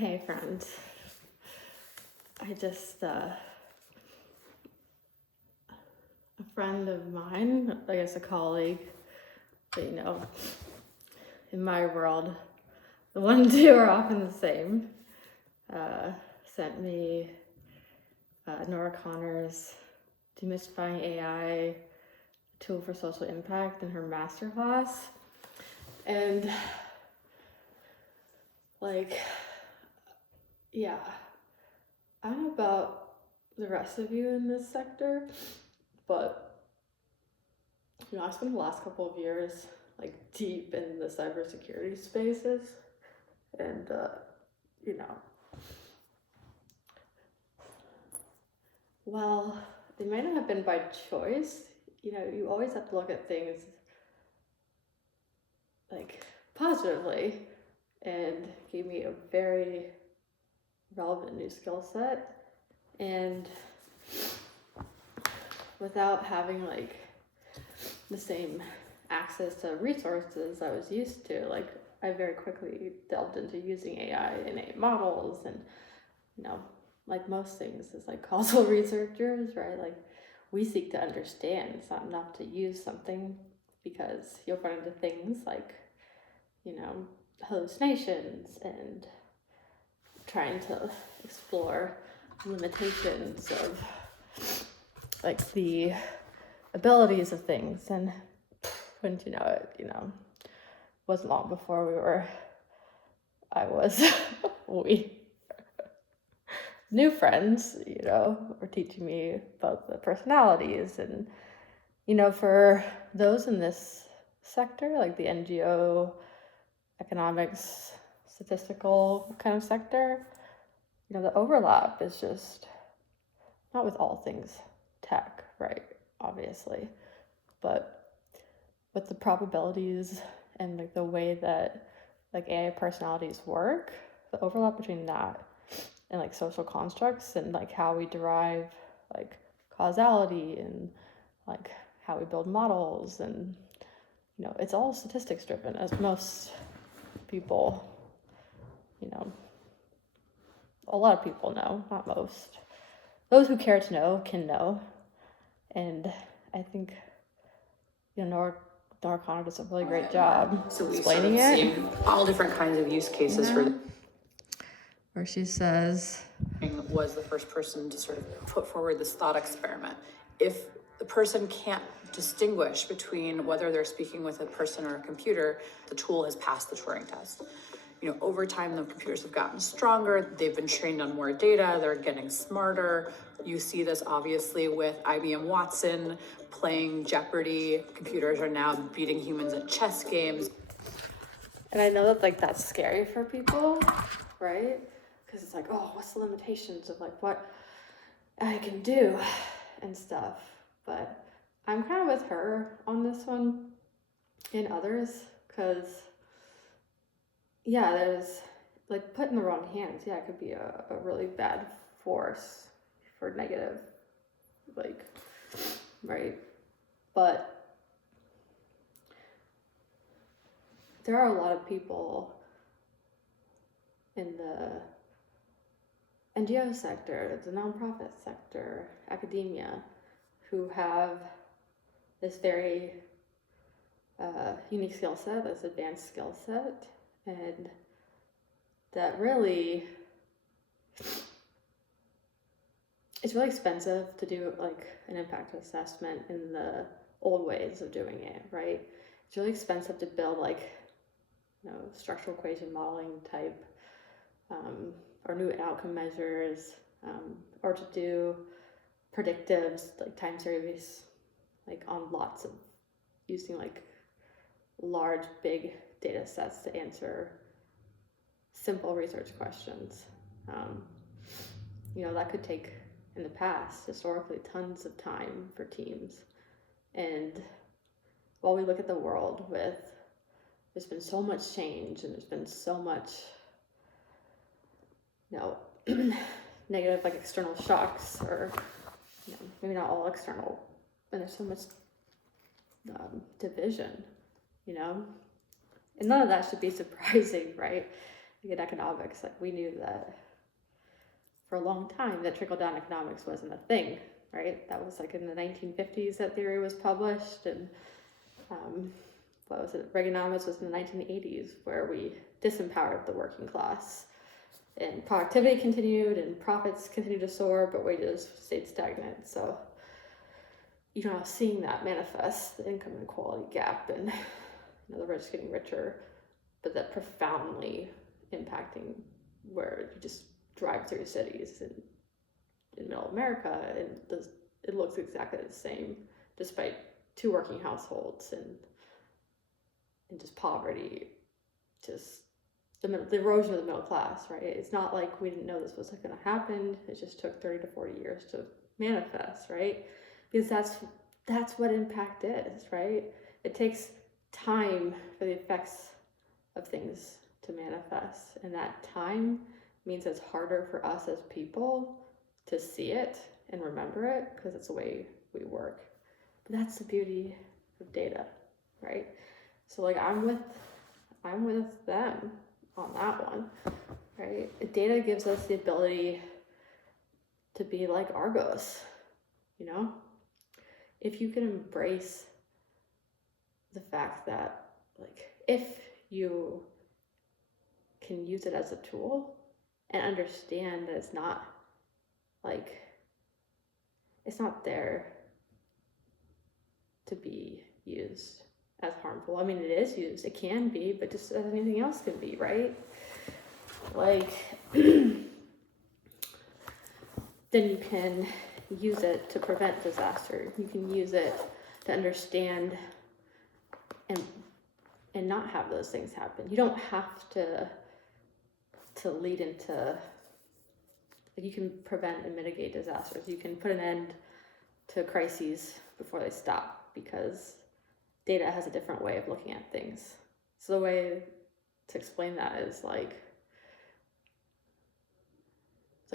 Hey friends, I just, a friend of mine, I guess a colleague, but in my world, the one and two are often the same, sent me Nora Connors, Demystifying AI, Tool for Social Impact in her masterclass. And I don't know about the rest of you in this sector, but I spent the last couple of years deep in the cybersecurity spaces, and well, they might not have been by choice. You always have to look at things positively, and gave me a very relevant new skill set, and without having the same access to resources I was used to, I very quickly delved into using AI and AI models, and like most things as causal researchers, right? We seek to understand. It's not enough to use something, because you'll run into things hallucinations and trying to explore limitations of the abilities of things. And wouldn't you know it, wasn't long before we new friends, were teaching me about the personalities. And for those in this sector, the NGO, economics, statistical kind of sector, the overlap is just not with all things tech, right? Obviously, but with the probabilities and the way that AI personalities work, the overlap between that and social constructs, and how we derive causality, and how we build models, and it's all statistics driven, as most people, a lot of people know, not most. Those who care to know can know. And I think Nora Connors does a really great job explaining it. Seen all different kinds of use cases for where she says, was the first person to sort of put forward this thought experiment. If the person can't distinguish between whether they're speaking with a person or a computer, the tool has passed the Turing test. Over time, the computers have gotten stronger. They've been trained on more data. They're getting smarter. You see this obviously with IBM Watson playing Jeopardy. Computers are now beating humans at chess games. And I know that that's scary for people, right? Because it's oh, what's the limitations of what I can do and stuff. But I'm kind of with her on this one and others, because there's put in the wrong hands, it could be a really bad force for negative, right? But there are a lot of people in the NGO sector, the nonprofit sector, academia, who have this very unique skill set, this advanced skill set, and that really, it's really expensive to do an impact assessment in the old ways of doing it, right? It's really expensive to build structural equation modeling type or new outcome measures, or to do predictives time series on lots of using large big data sets to answer simple research questions. That could take, in the past, historically, tons of time for teams. And while we look at the world there's been so much change, and there's been so much negative external shocks, or maybe not all external, and there's so much division, and none of that should be surprising, right? in economics, like we knew that for a long time that trickle-down economics wasn't a thing, right? That was like in the 1950s that theory was published, and Reaganomics was in the 1980s, where we disempowered the working class, and productivity continued and profits continued to soar, but wages stayed stagnant. So, seeing that manifest, the income inequality gap, and the rich getting richer, but that profoundly impacting where you just drive through cities in middle America, and it looks exactly the same, despite two working households and just poverty, just the erosion of the middle class, right? It's not like we didn't know this was going to happen. It just took 30 to 40 years to manifest, right? Because that's what impact is, right? It takes time for the effects of things to manifest, and that time means it's harder for us as people to see it and remember it, because it's the way we work. But that's the beauty of data, right? So like I'm with them on that one, right? Data gives us the ability to be like Argos, if you can embrace the fact that, like, if you can use it as a tool and understand that it's not there to be used as harmful. I mean, it is used, it can be, but just as anything else can be, right? Like, then you can use it to prevent disaster. You can use it to understand and not have those things happen. You don't have to lead into, like, you can prevent and mitigate disasters. You can put an end to crises before they stop, because data has a different way of looking at things. So the way to explain that is it's like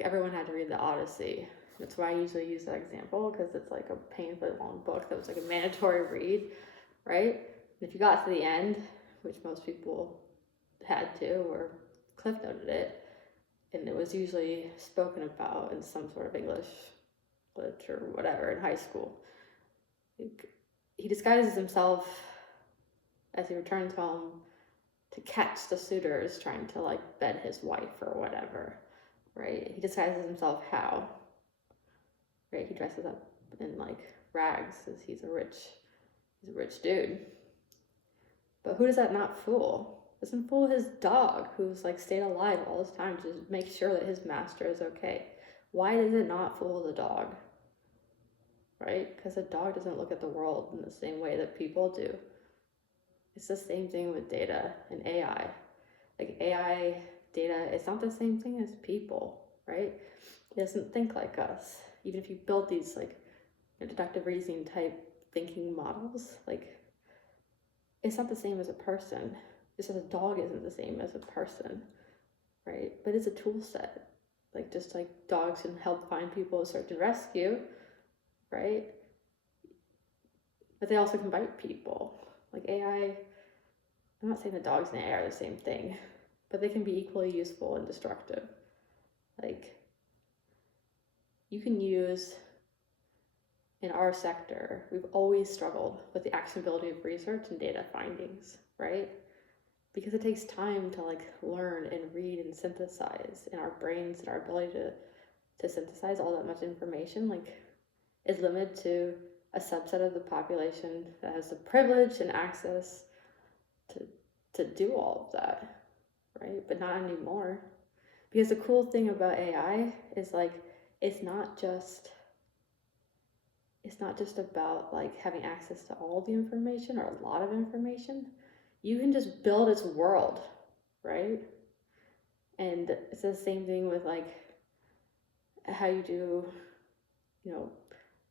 everyone had to read the Odyssey. That's why I usually use that example, because it's like a painfully long book that was like a mandatory read, right? And if you got to the end, which most people had to, or cliff noted it, and it was usually spoken about in some sort of English literature or whatever in high school, he disguises himself as he returns home to catch the suitors trying to like bed his wife or whatever, right? He disguises himself how? Right? He dresses up in like rags, as he's a rich dude. But who does that not fool? It doesn't fool his dog, who's like stayed alive all this time to make sure that his master is okay. Why does it not fool the dog? Right? Because a dog doesn't look at the world in the same way that people do. It's the same thing with data and AI. Like AI data, it's not the same thing as people, right? It doesn't think like us. Even if you build these like deductive reasoning type thinking models, like it's not the same as a person. Just as a dog isn't the same as a person, right? But it's a tool set. Like just like dogs can help find people, search and rescue, right? But they also can bite people. Like AI, I'm not saying the dogs and AI are the same thing, but they can be equally useful and destructive. Like, you can use, in our sector, we've always struggled with the actionability of research and data findings, right? Because it takes time to like learn and read and synthesize, and our brains and our ability to synthesize all that much information like is limited to a subset of the population that has the privilege and access to do all of that, right? But not anymore. Because the cool thing about AI is like it's not just about like having access to all the information or a lot of information. You can just build its world, right? And it's the same thing with like how you do,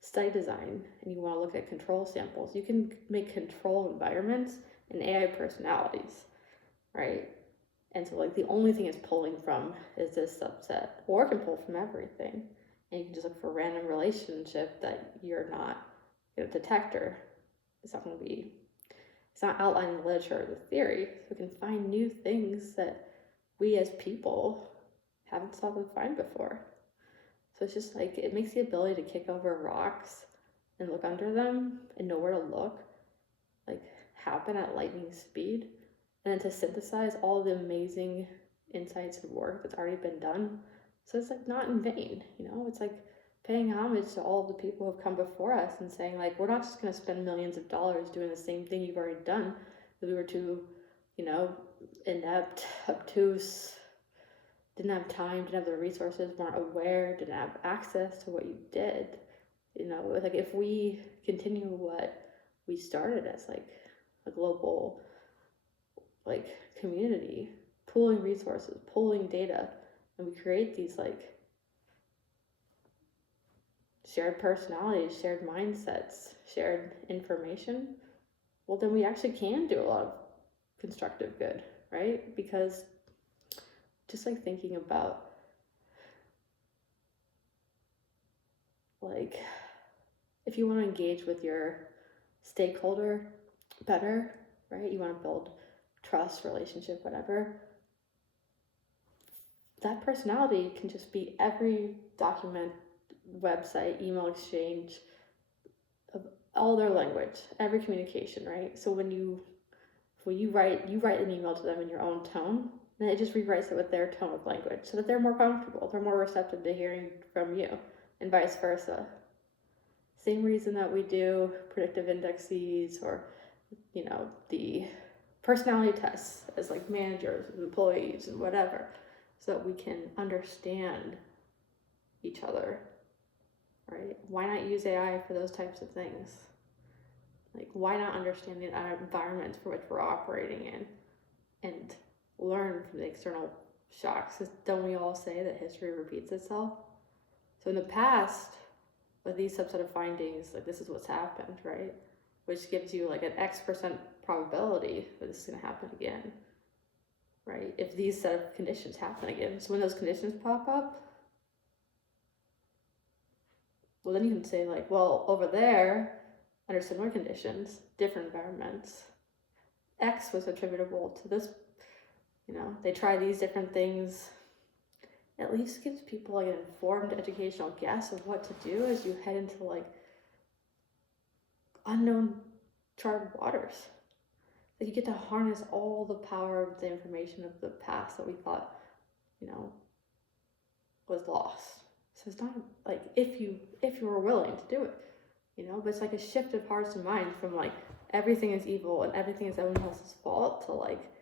study design, and you want to look at control samples. You can make control environments and AI personalities, right? And so like the only thing it's pulling from is this subset, or it can pull from everything. And you can just look for a random relationship that you're not a detector. It's not outlined in the literature or the theory. So we can find new things that we as people haven't solved and find before. So it's just like, it makes the ability to kick over rocks and look under them and know where to look, like, happen at lightning speed. And then to synthesize all the amazing insights and work that's already been done. So it's like not in vain, it's like paying homage to all of the people who have come before us and saying, like, we're not just going to spend millions of dollars doing the same thing you've already done, because we were too, inept, obtuse, didn't have time, didn't have the resources, weren't aware, didn't have access to what you did. Like, if we continue what we started as, like, a global, like, community, pooling resources, pooling data, and we create these, like, shared personalities, shared mindsets, shared information, well, then we actually can do a lot of constructive good, right? Because just like thinking about, like, if you want to engage with your stakeholder better, right? You want to build trust, relationship, whatever. That personality can just be every document, website, email exchange, of all their language, every communication, right? So when you write an email to them in your own tone, then it just rewrites it with their tone of language so that they're more comfortable, they're more receptive to hearing from you, and vice versa. Same reason that we do predictive indexes or, the personality tests as, like, managers and employees and whatever, so that we can understand each other, right? Why not use AI for those types of things? Like, why not understand the environment for which we're operating in and learn from the external shocks? Don't we all say that history repeats itself? So in the past, with these subset of findings, like, this is what's happened, right? Which gives you, like, an X% probability that this is going to happen again, right? If these set of conditions happen again. So when those conditions pop up, well, then you can say, like, well, over there, under similar conditions, different environments, X was attributable to this, they try these different things. At least gives people, like, an informed educational guess of what to do as you head into, like, unknown charted waters. Like, you get to harness all the power of the information of the past that we thought, was lost. So it's not like, if you were willing to do it, but it's like a shift of hearts and minds from, like, everything is evil and everything is everyone else's fault to, like,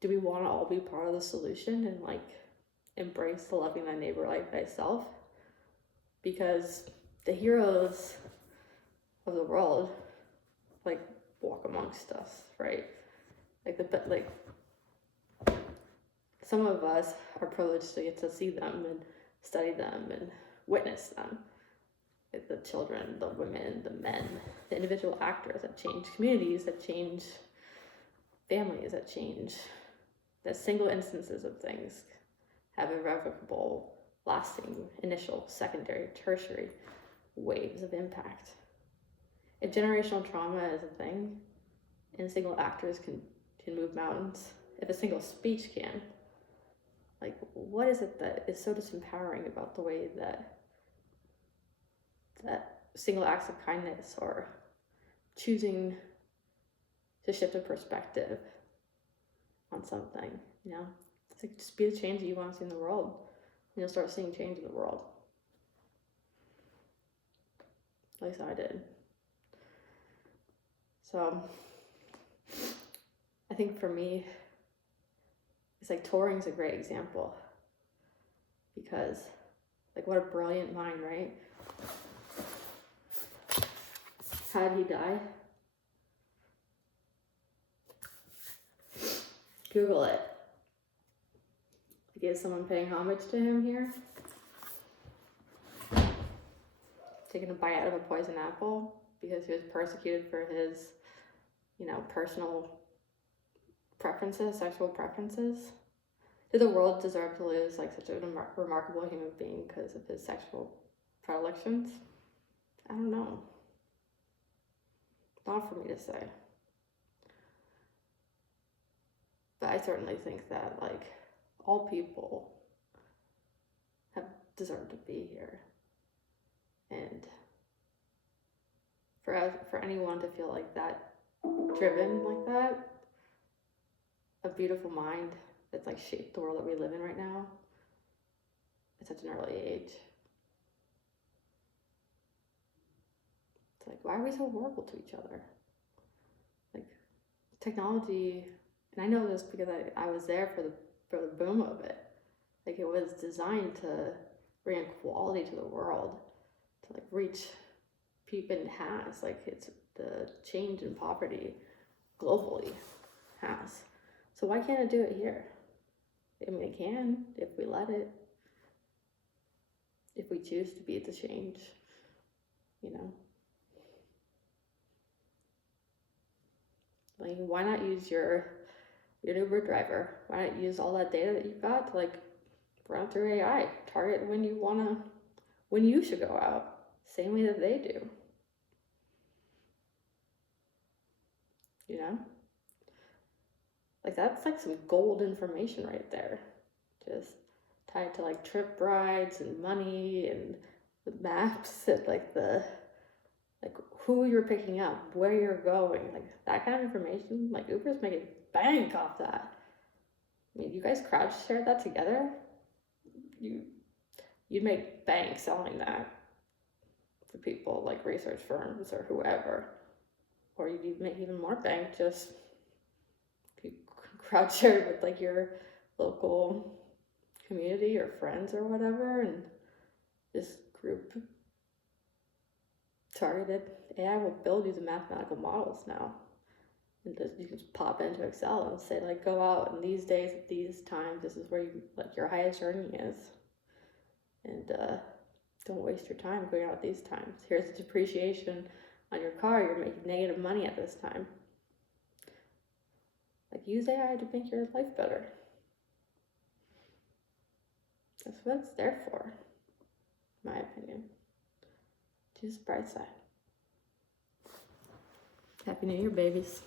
do we want to all be part of the solution and, like, embrace the loving thy neighbor like thyself? Because the heroes of the world, like, walk amongst us, right? Like some of us are privileged to get to see them and study them and witness them. Like the children, the women, the men, the individual actors that change communities, that change families, that single instances of things have irrevocable, lasting, initial, secondary, tertiary waves of impact. If generational trauma is a thing, and single actors can move mountains, if a single speech can, like, what is it that is so disempowering about the way that single acts of kindness or choosing to shift a perspective on something, It's like, just be the change that you want to see in the world, and you'll start seeing change in the world. At least I did. So I think for me, it's like touring's a great example, because, like, what a brilliant mind, right? How did he die? Google it. Like, is someone paying homage to him here? Taking a bite out of a poison apple because he was persecuted for his, personal preferences, sexual preferences? Did the world deserve to lose, like, such a remarkable human being because of his sexual predilections? I don't know. Not for me to say. But I certainly think that, like, all people have deserved to be here. And for anyone to feel like that, driven like that, a beautiful mind that's like shaped the world that we live in right now at such an early age. It's like, why are we so horrible to each other? Like, technology, and I know this because I was there for the boom of it. Like, it was designed to bring equality to the world, to like reach people. It has, like, it's the change in poverty globally has. So why can't it do it here? I mean, it can if we let it, if we choose to be the change, you know. Like, why not use your Uber driver? Why not use all that data that you've got to like run through AI, target when you should go out, same way that they do. You know? Like, that's like some gold information right there. Just tied to like trip rides and money and the maps and like who you're picking up, where you're going, like that kind of information. Like, Uber's making bank off that. I mean, you guys crowd share that together, you'd make bank selling that to people like research firms or whoever. Or you'd make even more bank just if you crowd share with like your local community or friends or whatever, and this group targeted AI will build you the mathematical models now. And you can just pop into Excel and say like, go out in these days at these times, this is where you like your highest earning is, and don't waste your time going out at these times. Here's the depreciation on your car, you're making negative money at this time. Like, use AI to make your life better. That's what it's there for, in my opinion. Choose the bright side. Happy New Year, babies.